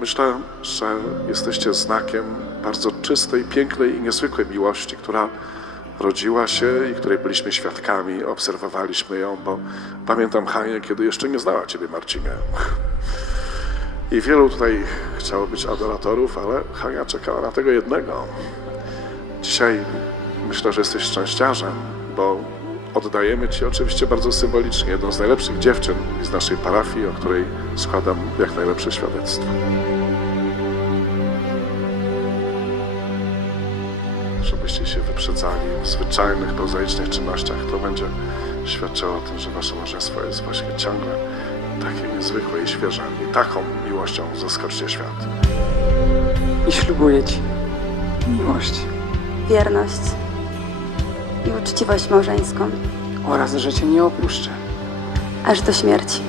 Myślę, że jesteście znakiem bardzo czystej, pięknej i niezwykłej miłości, która rodziła się i której byliśmy świadkami, obserwowaliśmy ją, bo pamiętam Hanię, kiedy jeszcze nie znała Ciebie, Marcinie. I wielu tutaj chciało być adoratorów, ale Hania czekała na tego jednego. Dzisiaj myślę, że jesteś szczęściarzem, bo oddajemy Ci oczywiście bardzo symbolicznie jedną z najlepszych dziewczyn z naszej parafii, o której składam jak najlepsze świadectwo. Żebyście się wyprzedzali w zwyczajnych, prozaicznych czynnościach, to będzie świadczyło o tym, że Wasze małżeństwo jest właśnie ciągle takie niezwykłe i świeże. I taką miłością zaskoczcie świat. I ślubuję ci miłość wierność i uczciwość małżeńską, oraz, że cię nie opuszczę aż do śmierci.